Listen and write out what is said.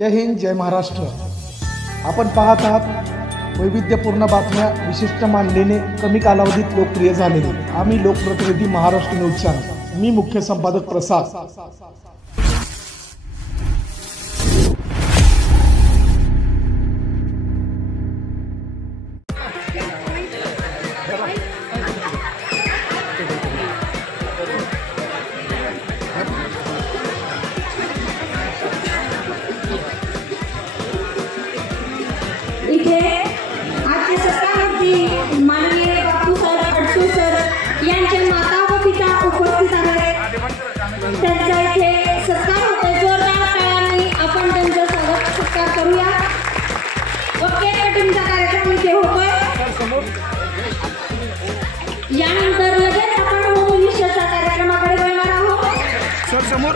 जय हिंद, जय महाराष्ट्र। आपण पाहत आहात वैविध्यपूर्ण बातम्या विशिष्ट मानलेने कमी कालावधीत लोकप्रिय झालेले आम्ही लोकप्रतिनिधी महाराष्ट्र न्यूज चॅनल। मी मुख्य संपादक प्रसाद। इथे आजचे सत्तावरती माननीय बापू सर अडसू सर यांचे माता व पिता उपस्थित आहेत। त्यांचा इथे सत्कार होतोय। जोरदार टाळ्यांनी आपण त्यांचा सत्कार करूया व केक कटिंगचा कार्यक्रम इथे होतोय। यानंतर लगेच आपण होम मिनिस्टरच्या कार्यक्रमाकडे वळणार आहोत। सर समोर